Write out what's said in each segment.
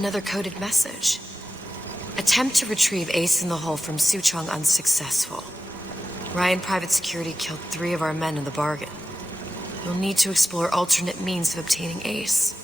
Another coded message. Attempt to retrieve Ace in the Hole from Suchong unsuccessful. Ryan Private Security killed 3 of our men in the bargain. You'll need to explore alternate means of obtaining Ace.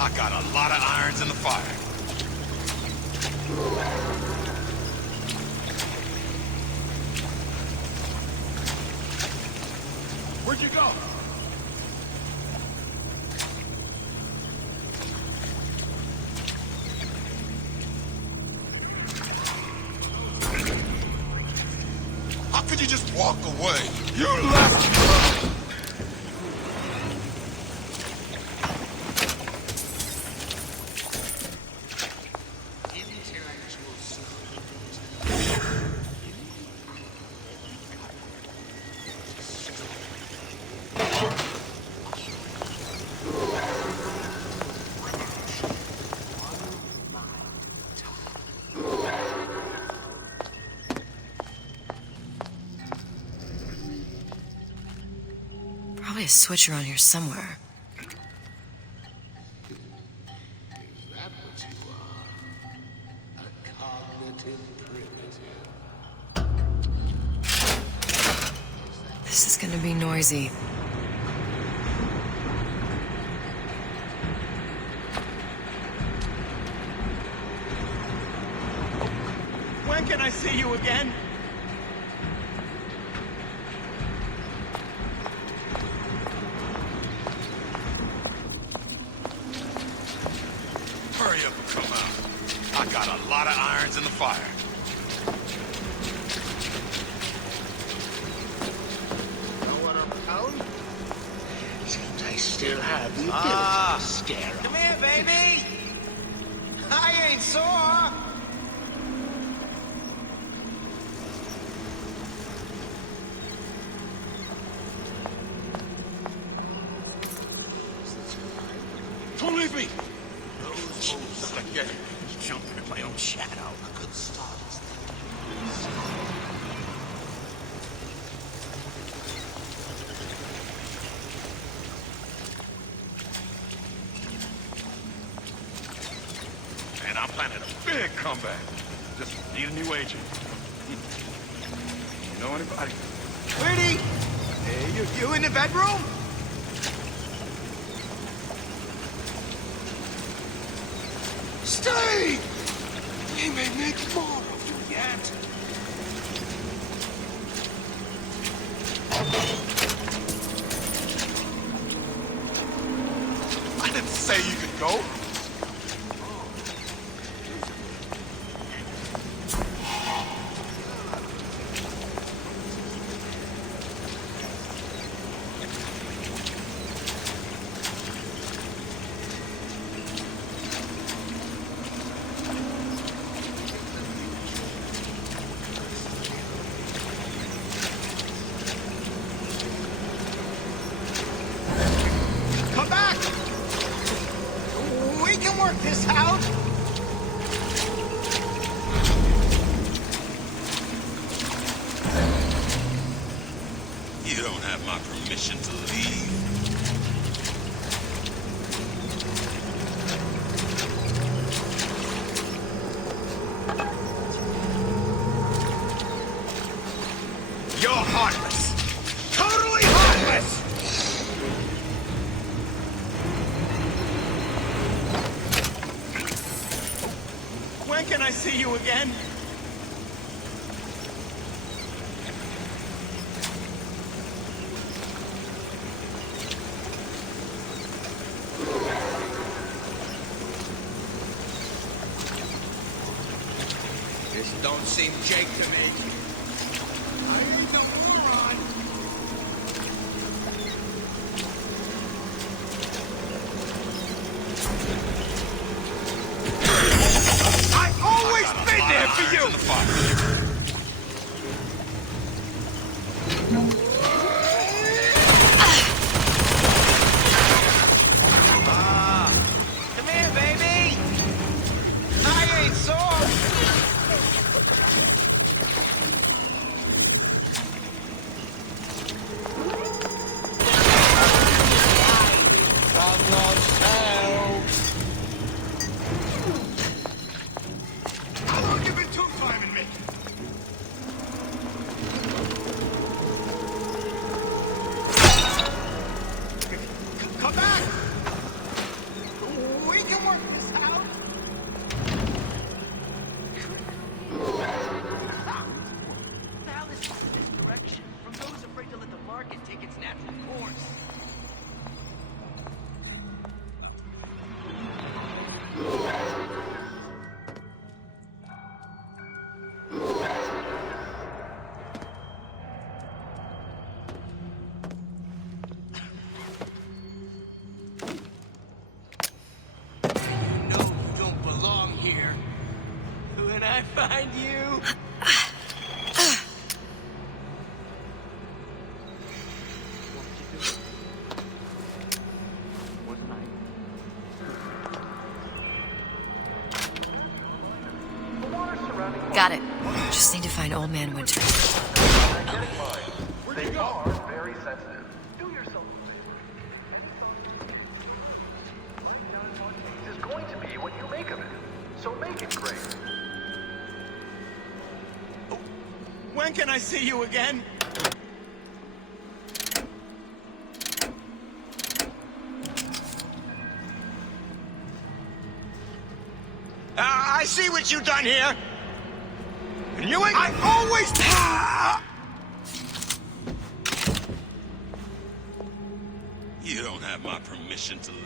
I got a lot of irons in the fire. Where'd you go? How could you just walk away? You left! Probably a switch around here somewhere. Is that what you are? A cognitive primitive. This is gonna be noisy. When can I see you again? Hurry up and come out. I got a lot of irons in the fire. Know what I'm telling? Seems I still have the ability to scare 'em. Come here, baby! I ain't sore! Don't leave me! Yeah, jumping at my own shadow. A good start. And I'm planning a big comeback. Just need a new agent. You know anybody? Pretty! Hey, you in the bedroom? Stay! He may make more of you yet. I didn't say you could go. Come back! We can work this out! You don't have my permission to leave. You're heartless! Totally heartless! When can I see you again? This don't seem Jake to me. I ain't no moron. I've always been there for you! In the fire. when I find you. Got it. Just need to find Old Man Winter. Where'd you go? Very sensitive. Do yourself a favor. Any thought write down what it is going to be what you make of it. So make it great. When can I see you again? I see what you done here. And you ain't... I always... You don't have my permission to leave.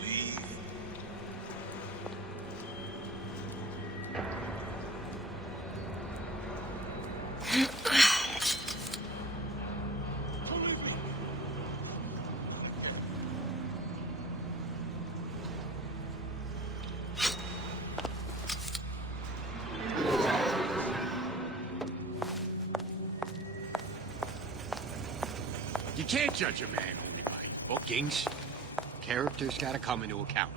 Don't leave me. You can't judge a man only by his bookings. Character's gotta come into account.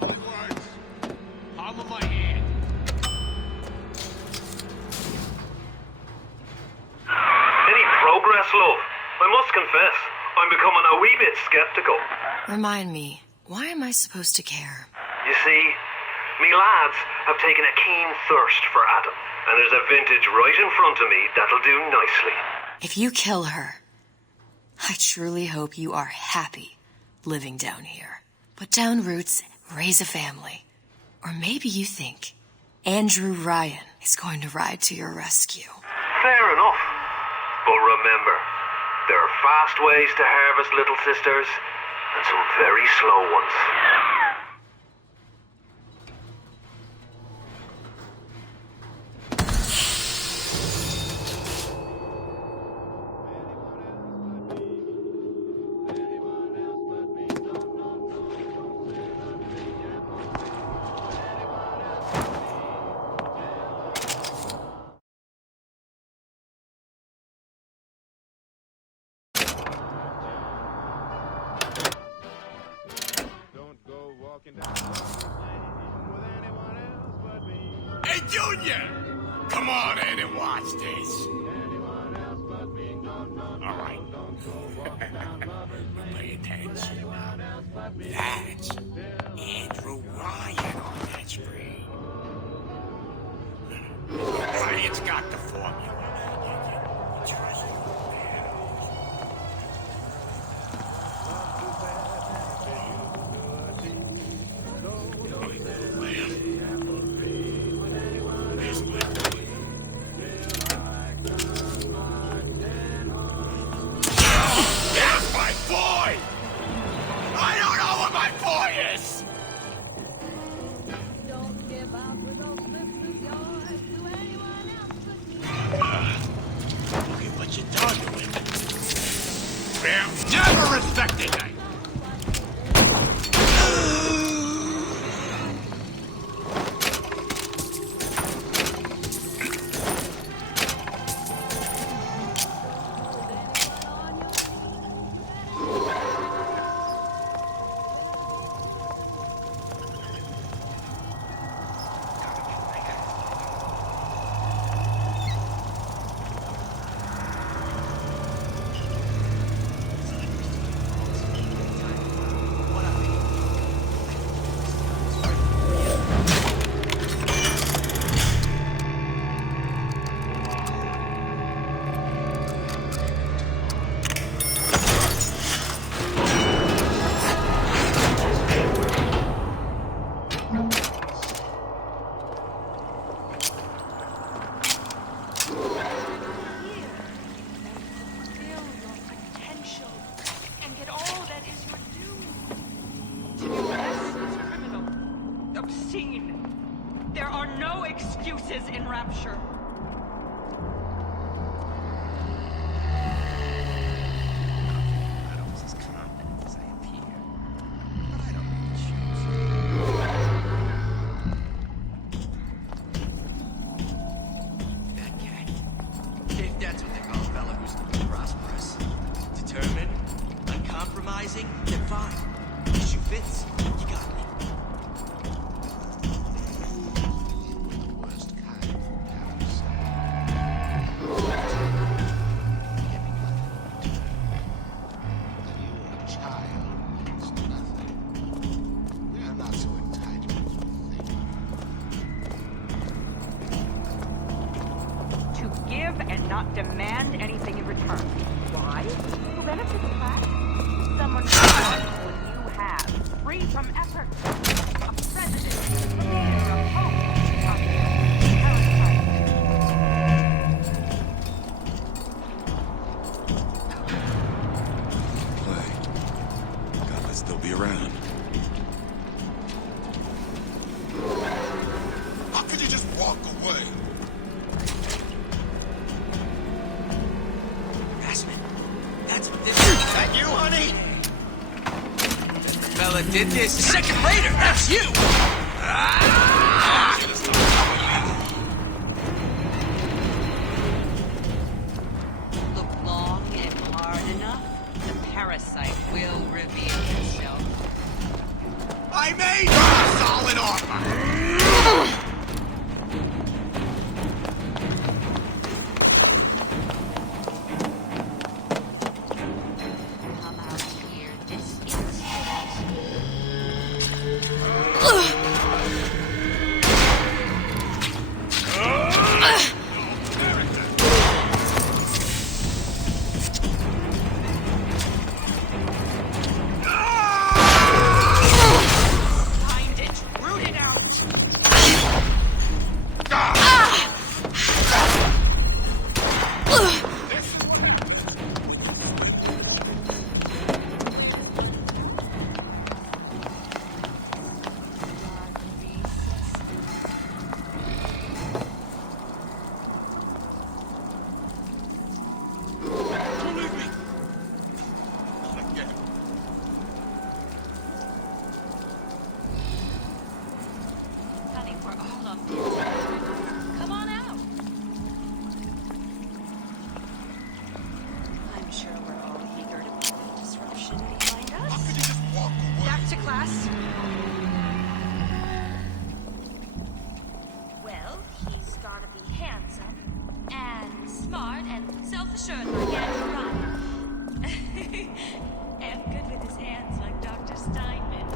Only words. Palm of my hand. Any progress, love? I must confess, I'm becoming a wee bit skeptical. Remind me, why am I supposed to care? You see, me lads have taken a keen thirst for Adam, and there's a vintage right in front of me that'll do nicely. If you kill her, I truly hope you are happy living down here. Put down roots, raise a family. Or maybe you think Andrew Ryan is going to ride to your rescue. Fair enough. But remember, there are fast ways to harvest little sisters, and some very slow ones. Hey, Junior! Come on in and watch this. All right. Pay attention. That's Andrew Ryan on that screen. It's got the formula. Trust me. That's my boy! I don't know what my boy is! Don't give up with those lips of yours to anyone else but me. no excuses in Rapture. I don't was as confident as I appear. But I don't really choose. That cat. If that's what they call a fella who's prosperous, determined, uncompromising, then fine. Shoe fits. You got me. Worst kind of parasite. That you're a child means nothing. We are not so entitled as we think. To give and not demand anything in return. Why? Who benefits class? Someone who wants what you have, free from effort. A president, a leader of hope, a parasite. Play. Gotta still be around. How could you just walk away? Harassment. That's what this is. Is that you, honey? Fella did this a second later. That's you. Look long and hard enough, the parasite will reveal itself. I made solid armor. Come out here this Find it, root it out. Don't leave me. Again. Honey, we're all on this. Come on out. I'm sure we're all eager to put the disruption behind How us. could you just walk away? Back to class. Well, he's gotta be handsome and smart and self-assured like Andrew Ryan. And good with his hands like Dr. Steinman.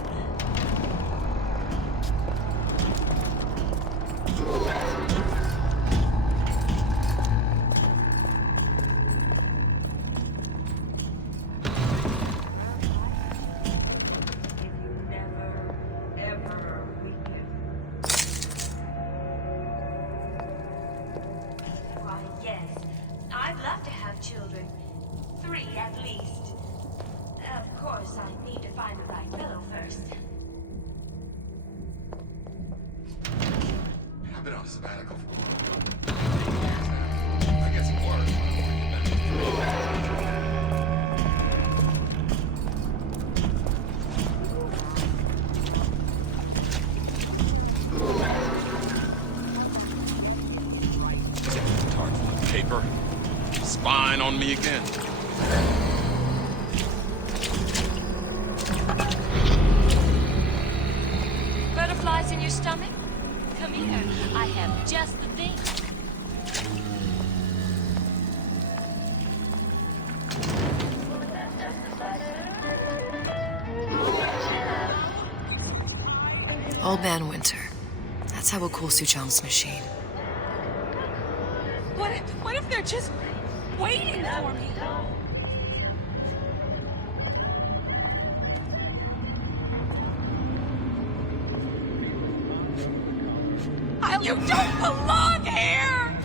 Never, ever weaken. Why, yes. I'd love to have children. 3 at least. Of course, I need to find the right fellow first. I've been on sabbatical for a while. I get some work. Tart full of paper. Spying on me again. Butterflies in your stomach? Come here. I have just the thing. Old Man Winter. That's how we'll cool Suchong's machine. What if they're just waiting for me? You don't belong here!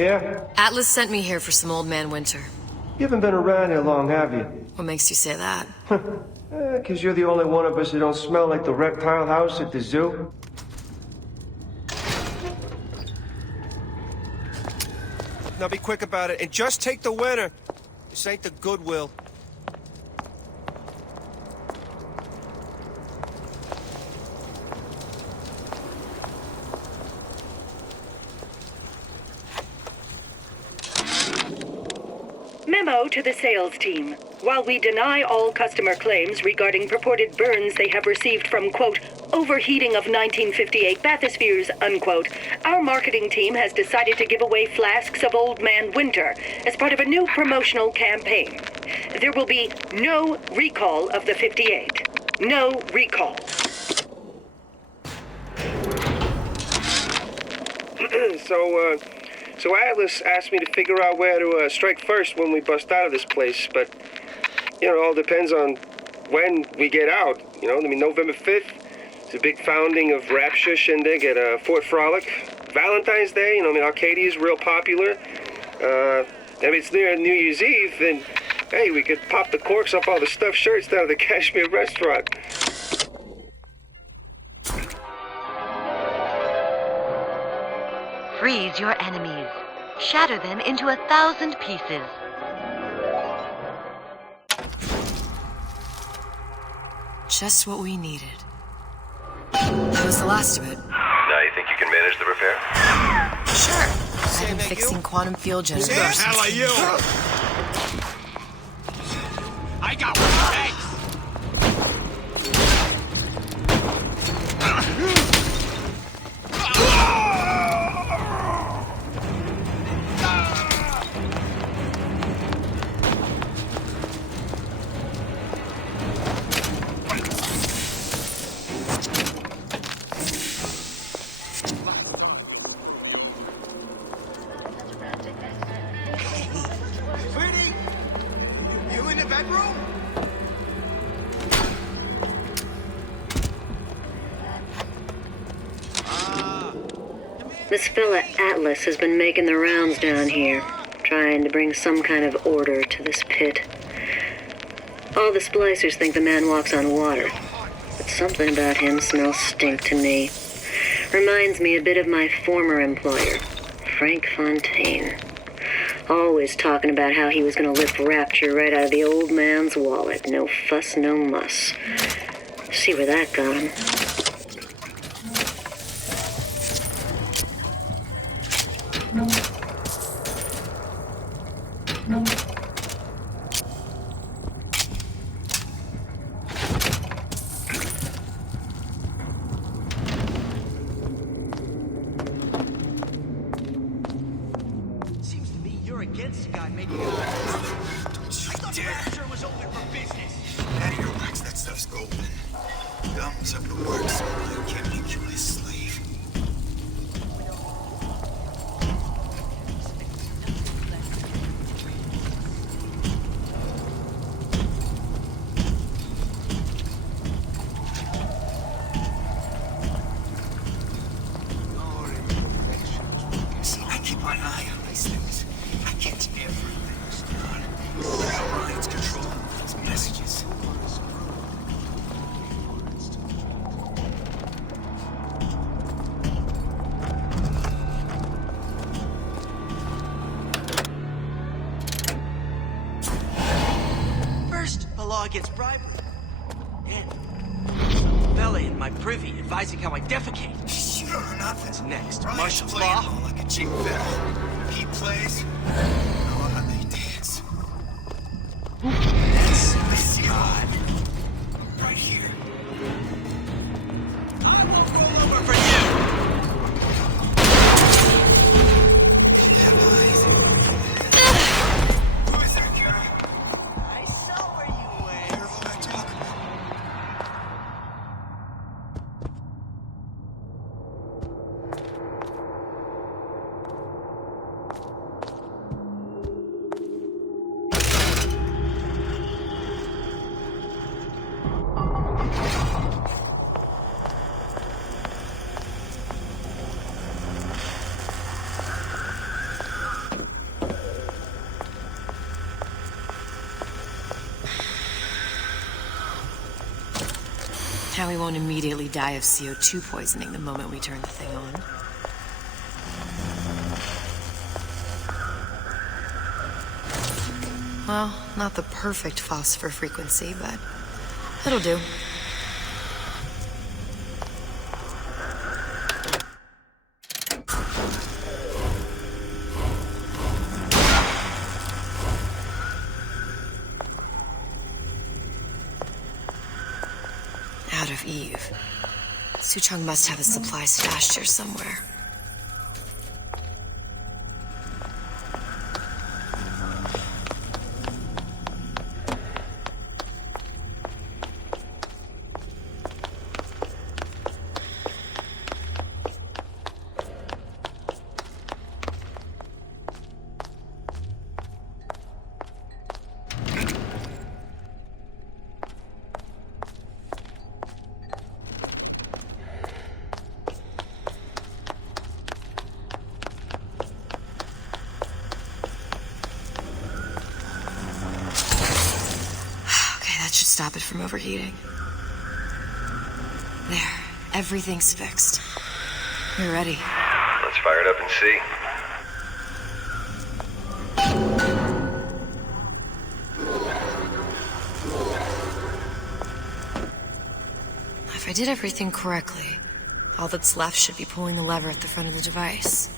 Yeah? Atlas sent me here for some Old Man Winter. You haven't been around here long, have you? What makes you say that? 'Cause you're the only one of us who don't smell like the reptile house at the zoo. Now be quick about it, and just take the winner. This ain't the Goodwill. Memo to the sales team. While we deny all customer claims regarding purported burns they have received from, quote, overheating of 1958 bathyspheres, unquote, our marketing team has decided to give away flasks of Old Man Winter as part of a new promotional campaign. There will be no recall of the 58. No recall. So Atlas asked me to figure out where to strike first when we bust out of this place, but, it all depends on when we get out. November 5th is a big founding of Rapture Shindig at Fort Frolic. Valentine's Day, Arcadia is real popular. If it's near New Year's Eve, then, hey, we could pop the corks off all the stuffed shirts down at the Kashmir restaurant. Freeze your enemies. Shatter them into 1,000 pieces. Just what we needed. That was the last of it. Now you think you can manage the repair? Sure. I've been fixing quantum field generators. Who the hell are you? I got one. Hey! Sweetie, you in the bedroom? This fella Atlas has been making the rounds down here, trying to bring some kind of order to this pit. All the splicers think the man walks on water, but something about him smells stink to me. Reminds me a bit of my former employer, Frank Fontaine. Always talking about how he was going to lift Rapture right out of the old man's wallet. No fuss, no muss. See where that got him. Seems to me you're against the guy making it. I thought the register was open for business. Out of your wax, that stuff's golden. Thumbs up the works. You can't make you his slave. See, I keep my eye on these things. I catch everything that's done. Our minds control those messages. First, a law against bribery. Then, some fella in my privy advising how I defecate. You don't know nothing. What's next? Ryan's Martial playing law? all like a cheap fiddle. He plays, know how they dance. That's God. Right here. I won't roll over for you! Who is that girl? I saw where you went. Careful that talk. Now we won't immediately die of CO2 poisoning the moment we turn the thing on. Well, not the perfect phosphor frequency, but it'll do. Out of Eve. Suchong must have a supply stashed here somewhere. Stop it from overheating. There, everything's fixed. We're ready. Let's fire it up and see. If I did everything correctly, all that's left should be pulling the lever at the front of the device.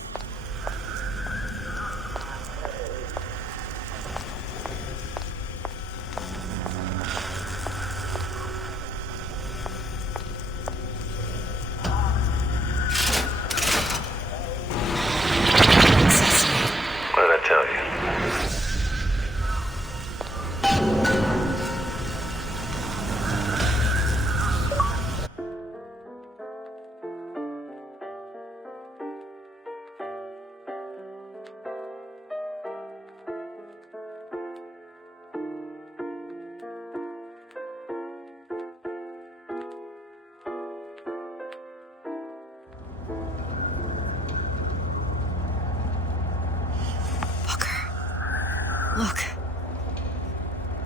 Look.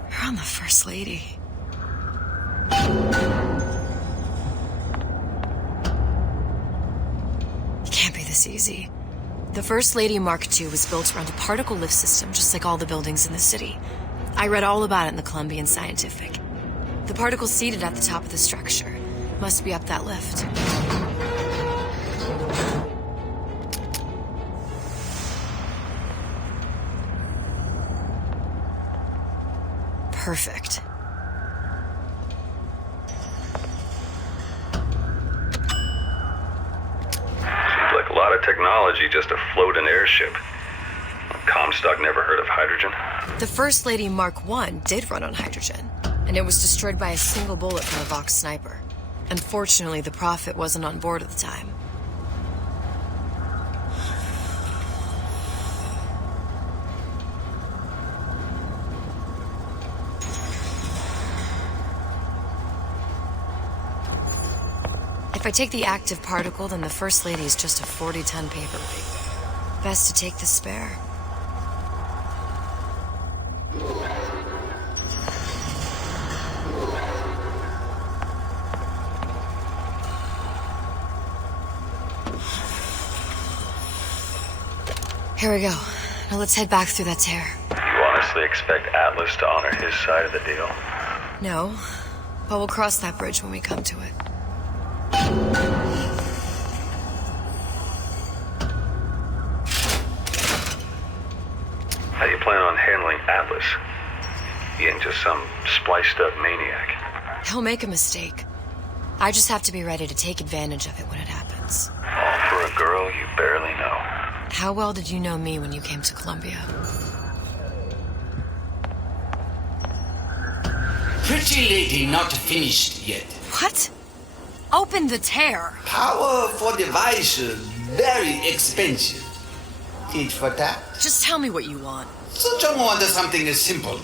You're on the First Lady. It can't be this easy. The First Lady Mark II was built around a particle lift system just like all the buildings in the city. I read all about it in the Columbian Scientific. The particles seated at the top of the structure must be up that lift. Perfect. Seems like a lot of technology just to float an airship. Comstock never heard of hydrogen. The First Lady Mark I did run on hydrogen, and it was destroyed by a single bullet from a Vox sniper. Unfortunately, the Prophet wasn't on board at the time. If I take the active particle, then the First Lady is just a 40-ton paperweight. Best to take the spare. Here we go. Now let's head back through that tear. You honestly expect Atlas to honor his side of the deal? No, but we'll cross that bridge when we come to it. How do you plan on handling Atlas? He ain't just some spliced-up maniac. He'll make a mistake. I just have to be ready to take advantage of it when it happens. All for a girl you barely know. How well did you know me when you came to Columbia? Pretty lady not finished yet. What? Open the tear. Power for device very expensive. Tit for tat. Just tell me what you want. Suchong wants something simple.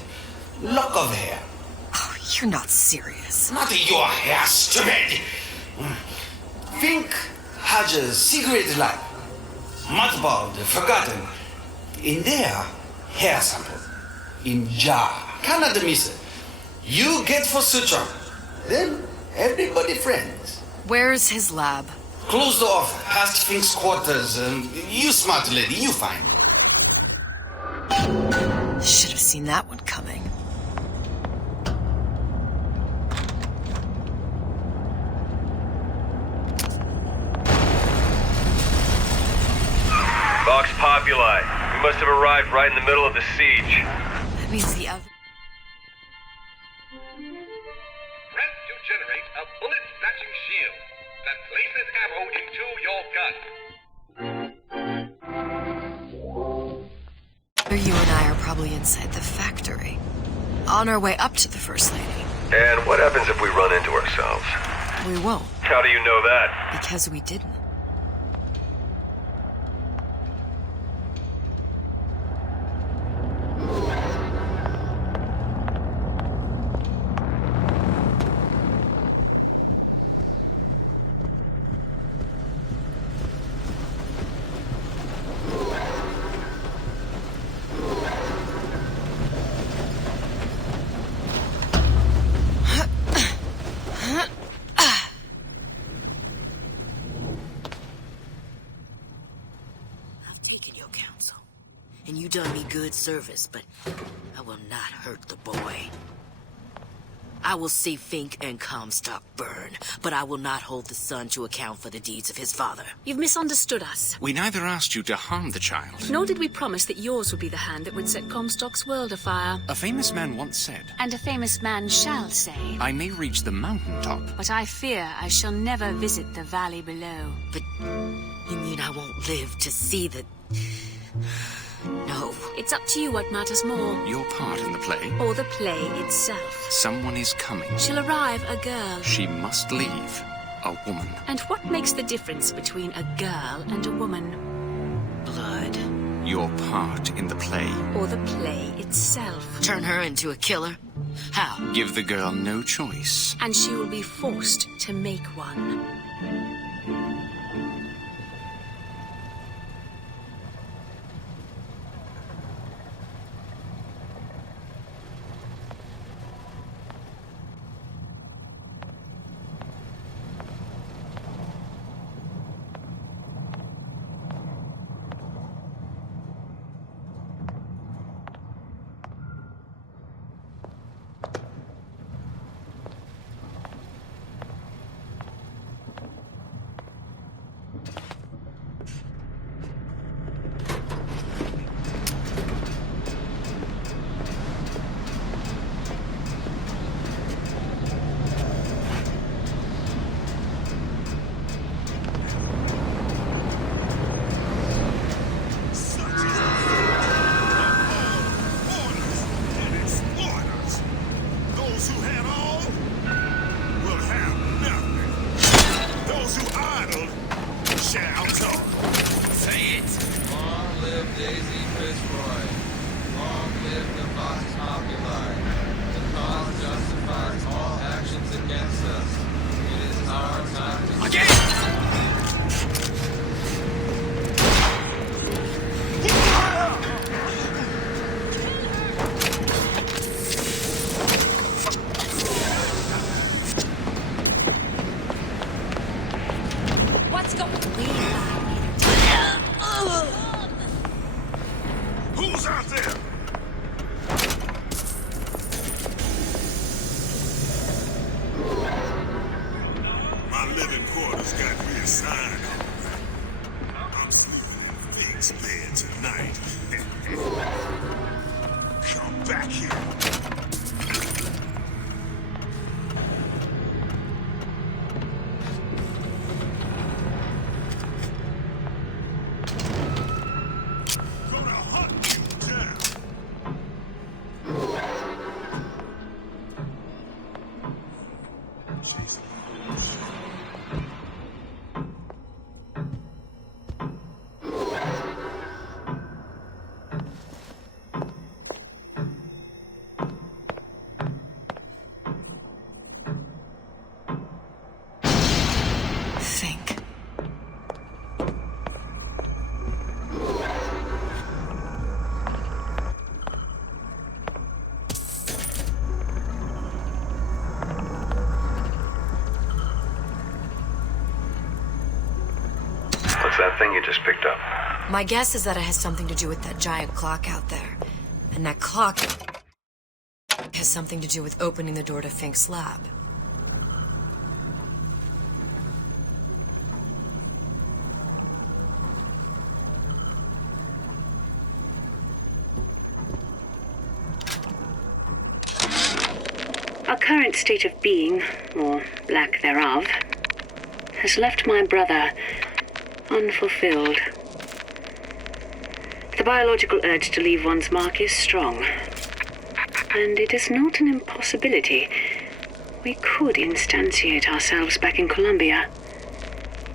Lock of hair. Oh, you're not serious. Not your hair, stupid. Think has a secret life. Mothballed, forgotten. In there, hair sample. In jar. Cannot miss it. You get for Suchong. Then Everybody friends. Where's his lab? Closed off, past Fink's quarters. You smart lady, you find it. Should have seen that one coming. Vox Populi. We must have arrived right in the middle of the siege. That means the other... Press to generate a bullet-snatching shield that places ammo into your gun. You and I are probably inside the factory. On our way up to the First Lady. And what happens if we run into ourselves? We won't. How do you know that? Because we didn't. And you done me good service, but I will not hurt the boy. I will see Fink and Comstock burn, but I will not hold the son to account for the deeds of his father. You've misunderstood us. We neither asked you to harm the child. Nor did we promise that yours would be the hand that would set Comstock's world afire. A famous man once said, And a famous man shall say, I may reach the mountaintop, but I fear I shall never visit the valley below. But you mean I won't live to see the... No. It's up to you what matters more. Your part in the play. Or the play itself. Someone is coming. She'll arrive, a girl. She must leave, a woman. And what makes the difference between a girl and a woman? Blood. Your part in the play. Or the play itself. Turn her into a killer? How? Give the girl no choice. And she will be forced to make one. that thing you just picked up? My guess is that it has something to do with that giant clock out there. And that clock has something to do with opening the door to Fink's lab. Our current state of being, or lack thereof, has left my brother unfulfilled. The biological urge to leave one's mark is strong, and it is not an impossibility. We could instantiate ourselves back in Columbia,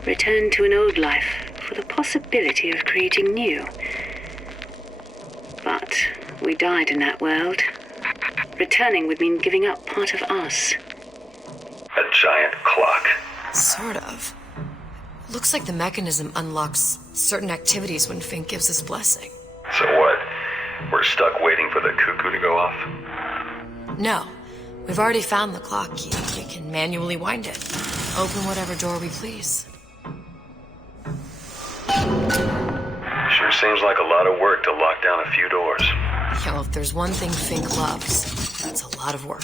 return to an old life for the possibility of creating new. But we died in that world. Returning would mean giving up part of us. A giant clock. Sort of. Looks like the mechanism unlocks certain activities when Fink gives his blessing. So what? We're stuck waiting for the cuckoo to go off? No. We've already found the clock key. We can manually wind it. Open whatever door we please. Sure seems like a lot of work to lock down a few doors. Yo, if there's one thing Fink loves, that's a lot of work.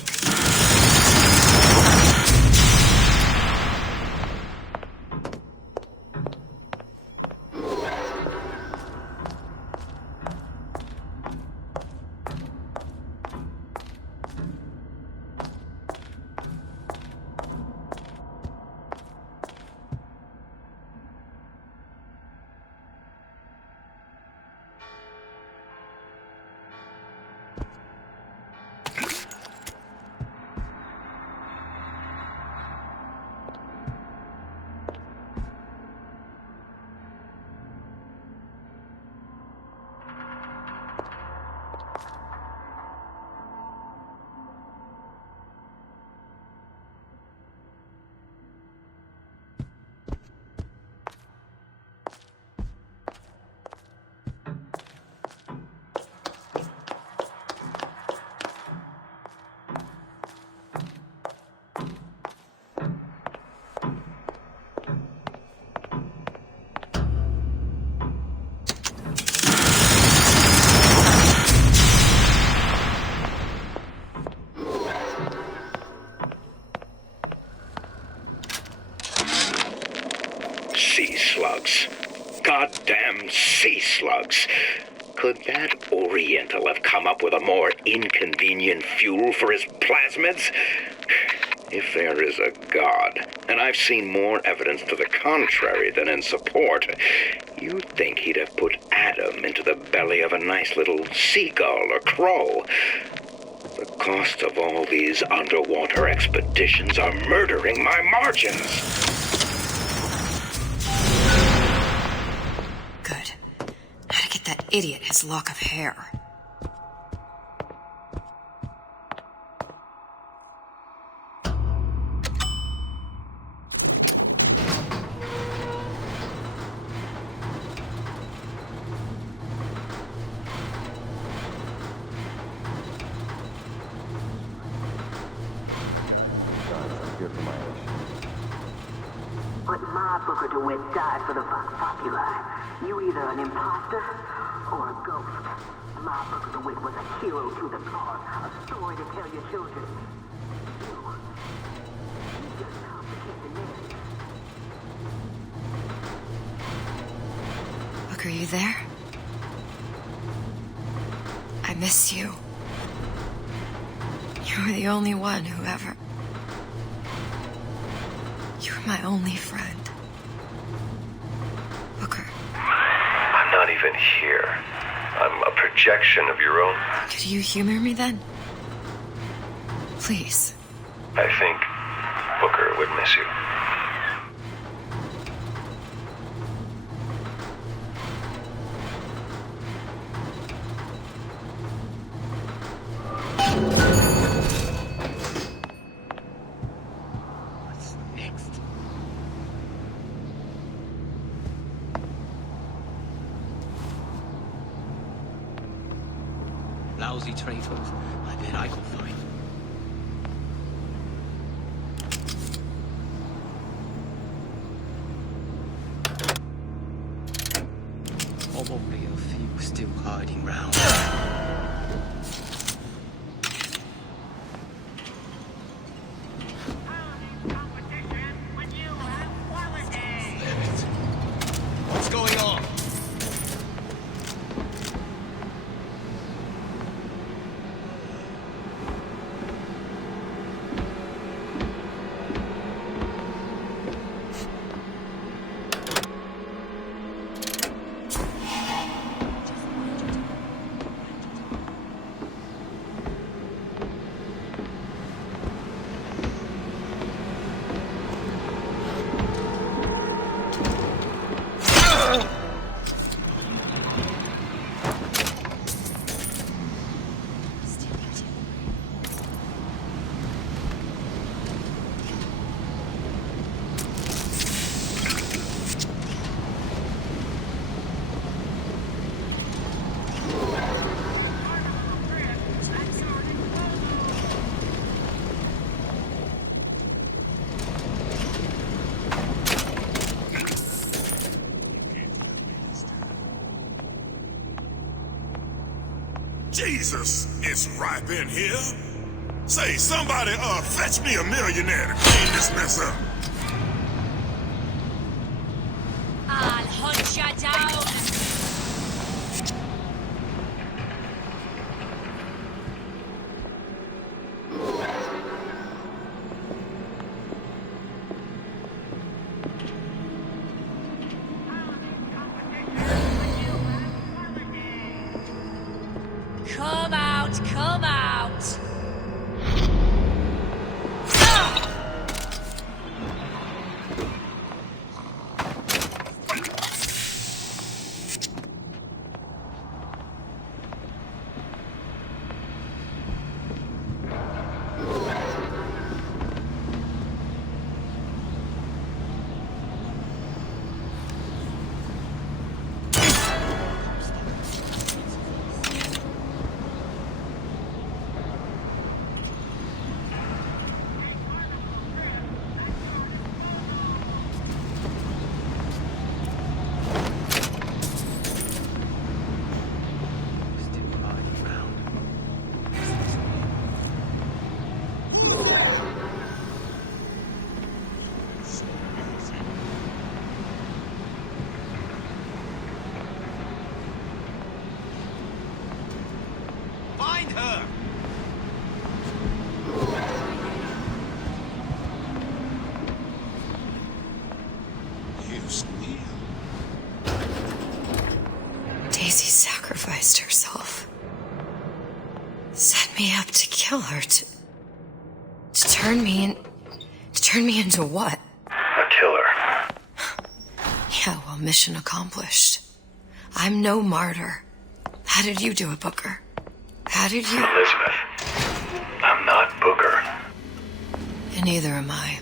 Sea slugs. Goddamn sea slugs. Could that Oriental have come up with a more inconvenient fuel for his plasmids? If there is a God, and I've seen more evidence to the contrary than in support, you'd think he'd have put Adam into the belly of a nice little seagull or crow. The cost of all these underwater expeditions are murdering my margins. Good. How to get that idiot his lock of hair. But my Booker DeWitt died for the Vox Populi. You either an imposter or a ghost. My Booker DeWitt was a hero to the cause, a story to tell your children. You just complicate the narrative. Look, are you there? I miss you. You were the only one who ever... You were my only friend. Booker. I'm not even here. I'm a projection of your own. Could you humor me then? Please. I think Booker would miss you. Lousy traitors. I bet I could find. Jesus, it's ripe in here. Say, somebody, fetch me a millionaire to clean this mess up. I'll hunt ya down. Come out, come out. Find her! Daisy sacrificed herself. Set me up to kill her, to turn me into what? A killer. Yeah, well, mission accomplished. I'm no martyr. How did you do it, Booker? How did you... Elizabeth, I'm not Booker. And neither am I.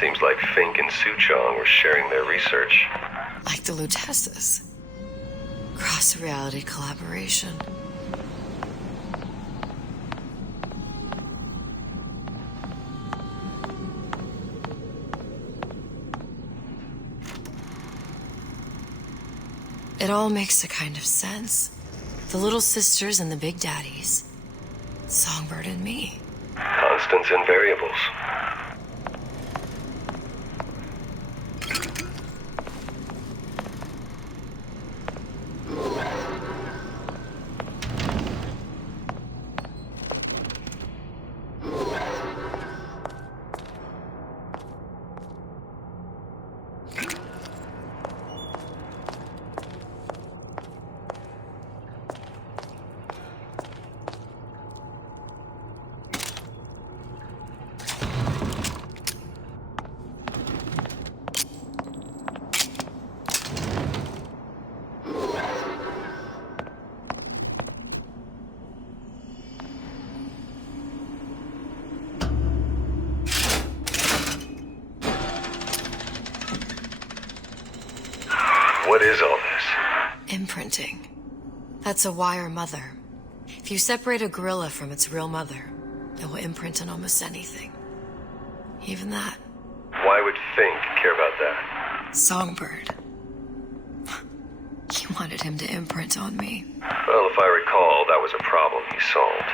Seems like Fink and Suchong were sharing their research. Like the Lutesses. Cross-reality collaboration. It all makes a kind of sense. The little sisters and the big daddies. Songbird and me. Constants and variables. What is all this? Imprinting. That's a wire mother. If you separate a gorilla from its real mother, it will imprint on almost anything. Even that. Why would Fink care about that? Songbird. You wanted him to imprint on me. Well, if I recall, that was a problem he solved.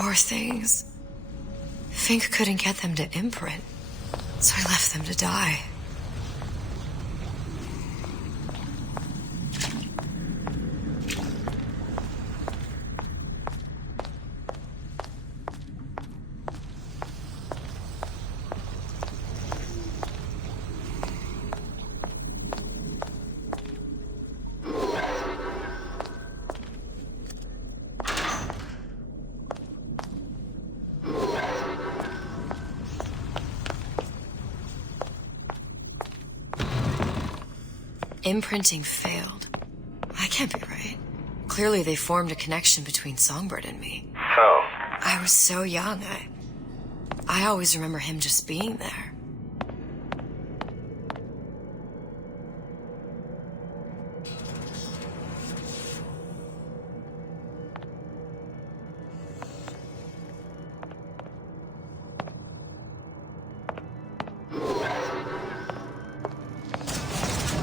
Poor things. Fink couldn't get them to imprint, so I left them to die. Imprinting failed. That can't be right. Clearly they formed a connection between Songbird and me. How? I was so young, I always remember him just being there.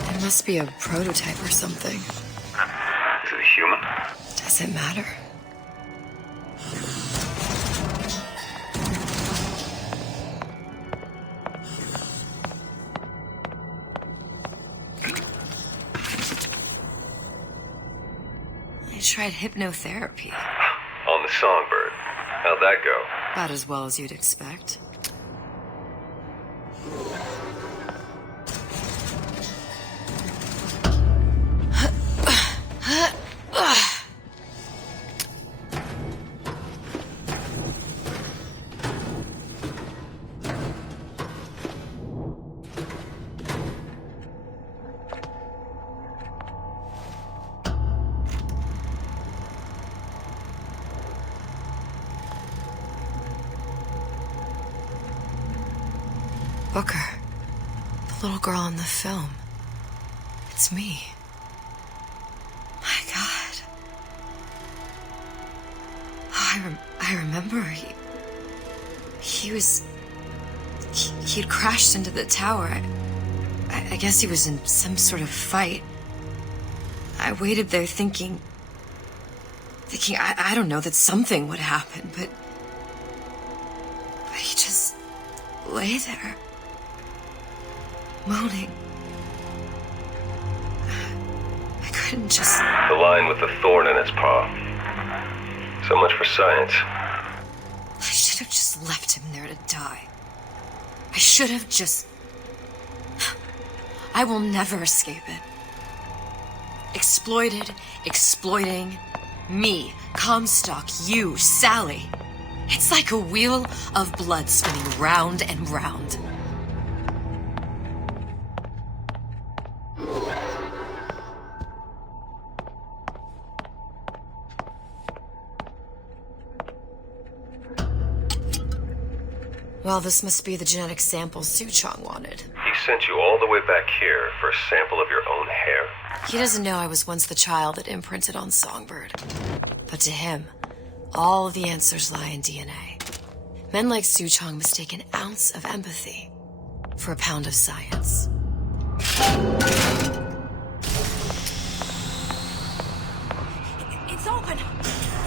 It must be a prototype or something. Is it a human? Does it matter? I tried hypnotherapy. On the Songbird. How'd that go? About as well as you'd expect. Booker, the little girl in the film. It's me. My God. Oh, I remember he'd crashed into the tower. I guess he was in some sort of fight. I waited there thinking I don't know, that something would happen, but he just lay there. Moaning. I couldn't just... The lion with the thorn in its paw. So much for science. I should have just left him there to die. I should have just... I will never escape it. Exploited, exploiting, me, Comstock, you, Sally. It's like a wheel of blood spinning round and round. Well, this must be the genetic sample Suchong wanted. He sent you all the way back here for a sample of your own hair? He doesn't know I was once the child that imprinted on Songbird. But to him, all of the answers lie in DNA. Men like Suchong mistake an ounce of empathy for a pound of science. It's open.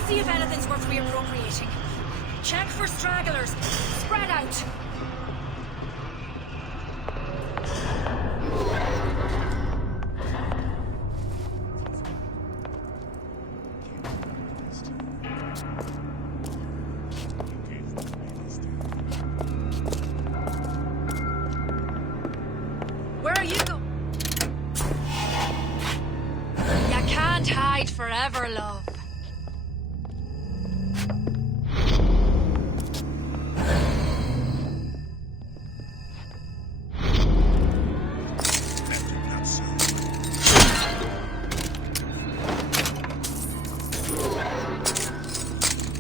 See if anything's worth reappropriating. Check for stragglers. Spread out. Where are you going? You can't hide forever, love.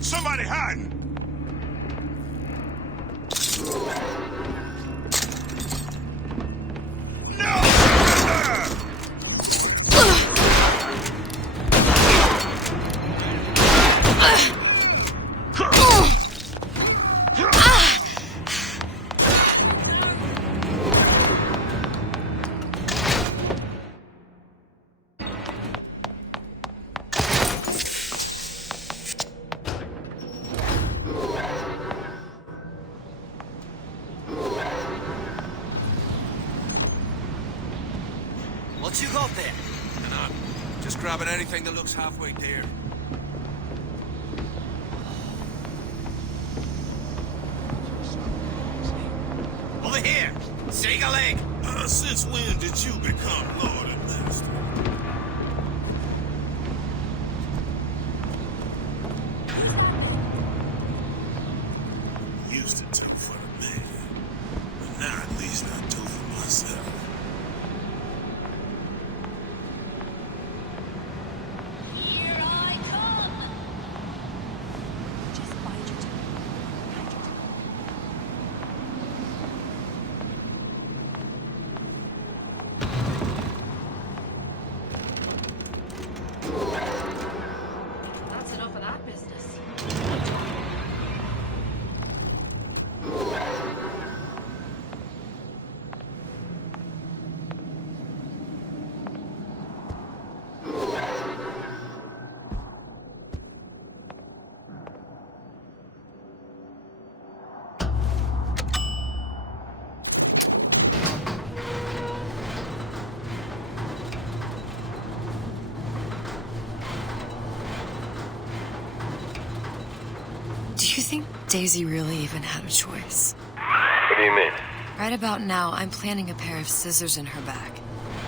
Somebody hiding! out there? And just grabbing anything that looks halfway there. Over here! Shake a leg! Since when did you become Lord and Master? Used to do for the man, but now at least I do for myself. Here I come! Just bide your time. That's enough of that business. Do you think Daisy really even had a choice? What do you mean? Right about now, I'm planting a pair of scissors in her back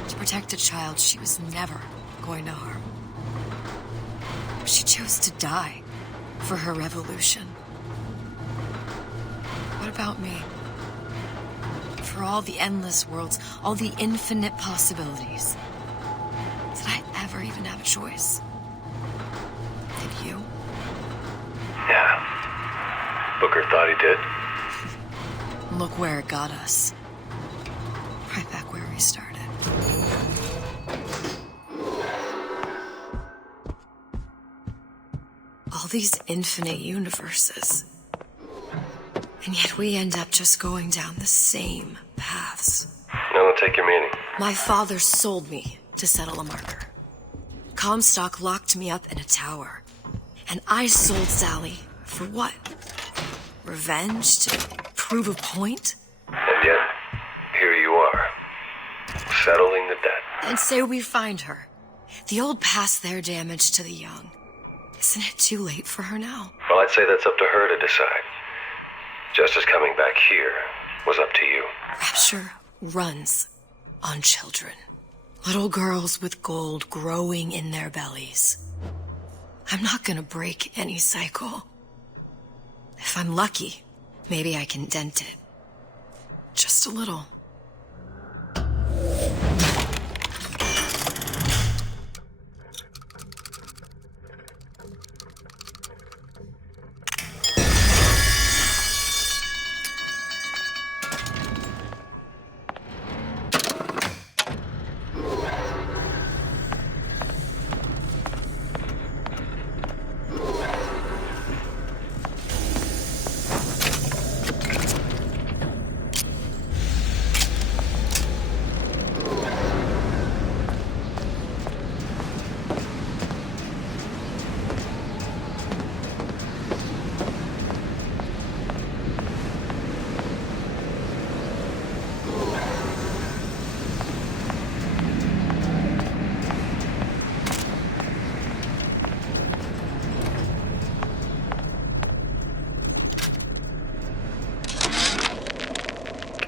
to protect a child she was never going to harm. She chose to die for her revolution. What about me? For all the endless worlds, all the infinite possibilities. Did I ever even have a choice? Did you? Yeah. Booker thought he did. Look where it got us. Right back where we started. All these infinite universes. And yet we end up just going down the same paths. I don't take your meaning. My father sold me to settle a marker. Comstock locked me up in a tower. And I sold Sally for what? Revenge? To prove a point? And yet, here you are, settling the debt. And say we find her. The old past their damage to the young. Isn't it too late for her now? Well, I'd say that's up to her to decide. Justice coming back here was up to you. Rapture runs on children. Little girls with gold growing in their bellies. I'm not gonna break any cycle. If I'm lucky, maybe I can dent it. Just a little.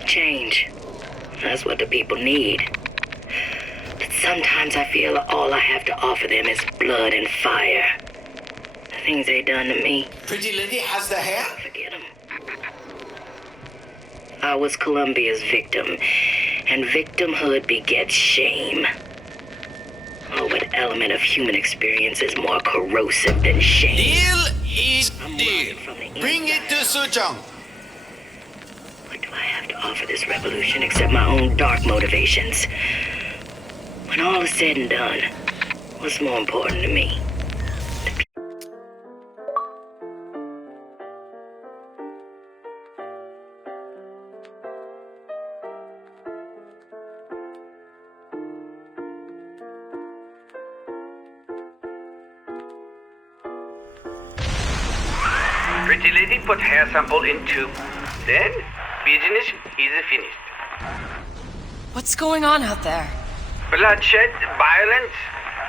Change. That's what the people need. But sometimes I feel all I have to offer them is blood and fire. The things they done to me. Pretty lady has the hair? Forget them. I was Columbia's victim, and victimhood begets shame. Oh, what element of human experience is more corrosive than shame? Deal is deal. Bring it to Suchong. I have to offer this revolution except my own dark motivations. When all is said and done, what's more important to me? Pretty lady, put hair sample in tube. Then, business is finished. What's going on out there? Bloodshed, violence,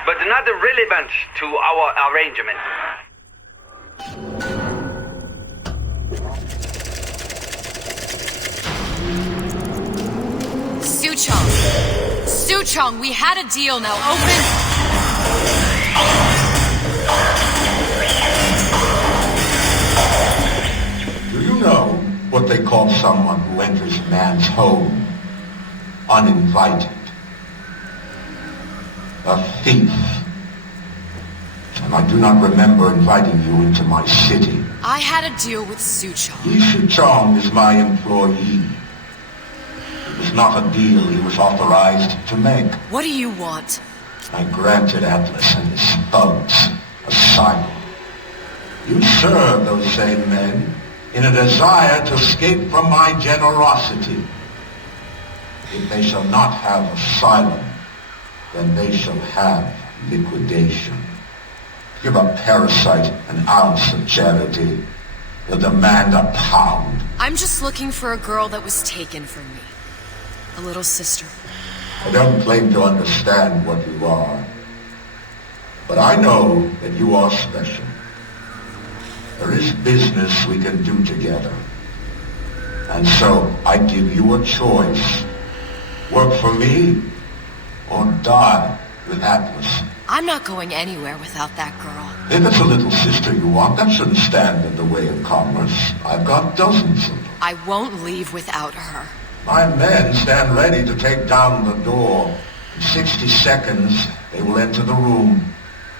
but not relevant to our arrangement. Suchong, we had a deal, now open... Do you know what they call someone who enters a man's home uninvited? A thief. And I do not remember inviting you into my city. I had a deal with Suchong. Suchong is my employee. It was not a deal he was authorized to make. What do you want? I granted Atlas and his thugs asylum. You serve those same men in a desire to escape from my generosity. If they shall not have asylum, then they shall have liquidation. Give a parasite an ounce of charity, he'll demand a pound. I'm just looking for a girl that was taken from me. A little sister. I don't claim to understand what you are, but I know that you are special. There is business we can do together. And so I give you a choice. Work for me or die with Atlas. I'm not going anywhere without that girl. If it's a little sister you want, that shouldn't stand in the way of commerce. I've got dozens of them. I won't leave without her. My men stand ready to take down the door. In 60 seconds, they will enter the room.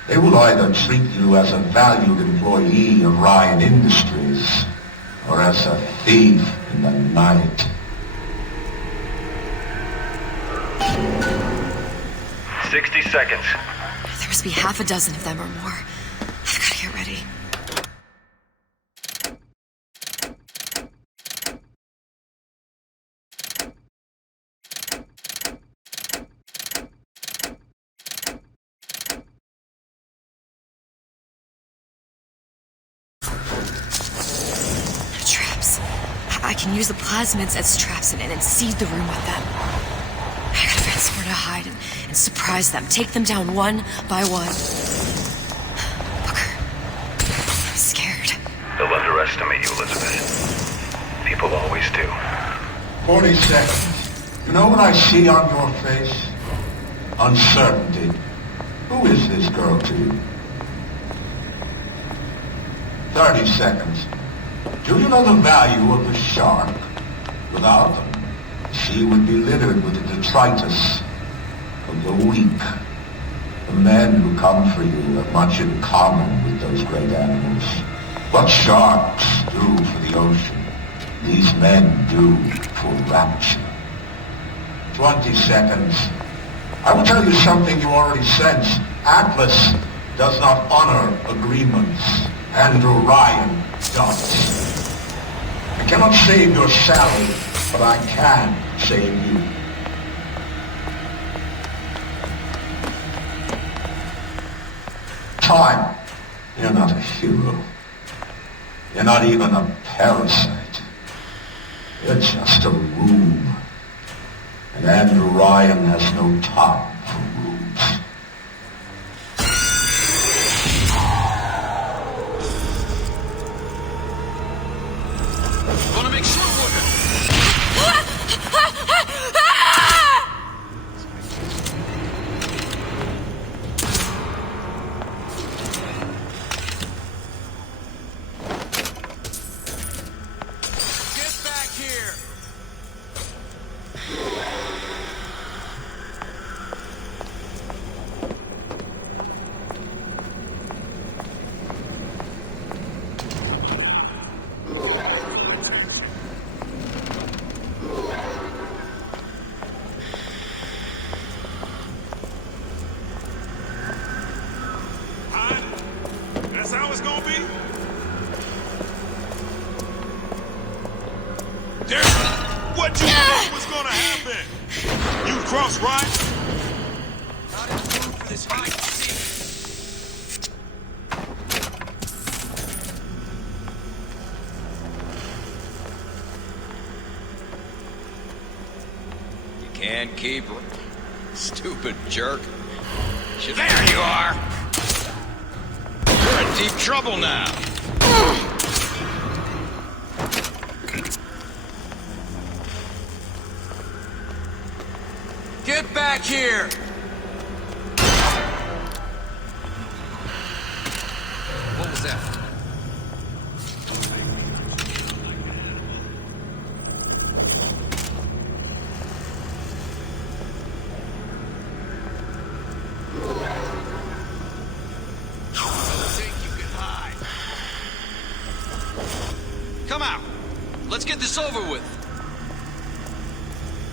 They will either treat you as a valued employee of Ryan Industries or as a thief in the night. 60 seconds. There must be half a dozen of them or more. I've got to get ready. Traps. I can use the plasmids as traps and seed the room with them. I gotta find somewhere to hide and surprise them. Take them down one by one. Booker. I'm scared. They'll underestimate you, Elizabeth. People always do. 40 seconds. You know what I see on your face? Uncertainty. Who is this girl to you? 30 seconds. Do you know the value of the shark? Without them, the sea would be littered with the detritus of the weak. The men who come for you have much in common with those great animals. What sharks do for the ocean, these men do for rapture. 20 seconds. I will tell you something you already sense. Atlas does not honor agreements. Andrew Ryan does. I cannot save your salary, but I can save you. Time. You're not a hero. You're not even a parasite. You're just a room. And Andrew Ryan has no time for rooms. Wanna make sure Get back here! That's how it's gonna be? Derek, what you think was gonna happen? You cross right? Not in the mood for this hide and seek. You can't keep... Stupid jerk. There you are! You're in deep trouble now. Get back here! What was that? Come out. Let's get this over with.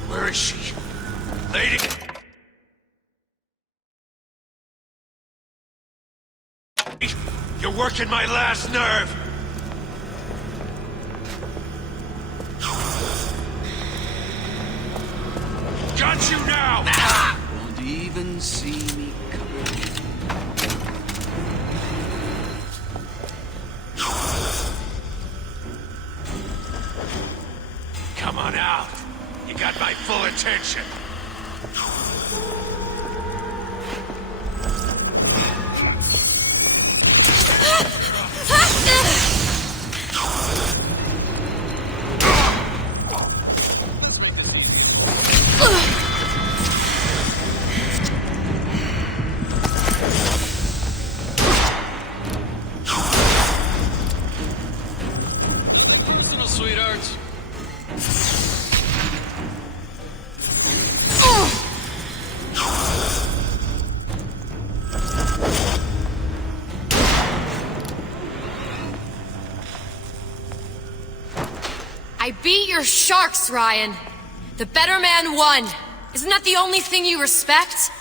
Where is she? Lady? You're working my last nerve. Got you now! Won't even see me coming. Come on out. You got my full attention. Little sweethearts. I beat your sharks, Ryan. The better man won. Isn't that the only thing you respect?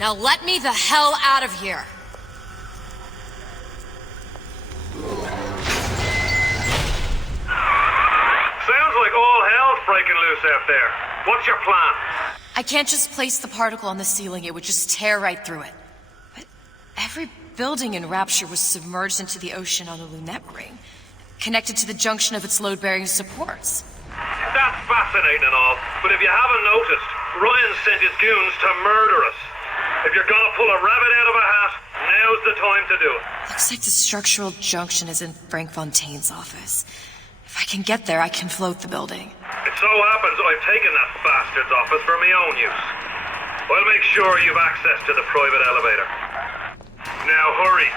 Now let me the hell out of here. Sounds like all hell's breaking loose out there. What's your plan? I can't just place the particle on the ceiling. It would just tear right through it. But every building in Rapture was submerged into the ocean on the Lunette ring, connected to the junction of its load-bearing supports. That's fascinating and all, but if you haven't noticed, Ryan sent his goons to murder us. If you're gonna pull a rabbit out of a hat, now's the time to do it. Looks like the structural junction is in Frank Fontaine's office. If I can get there, I can float the building. It so happens I've taken that bastard's office for my own use. I'll make sure you've access to the private elevator. Now hurry.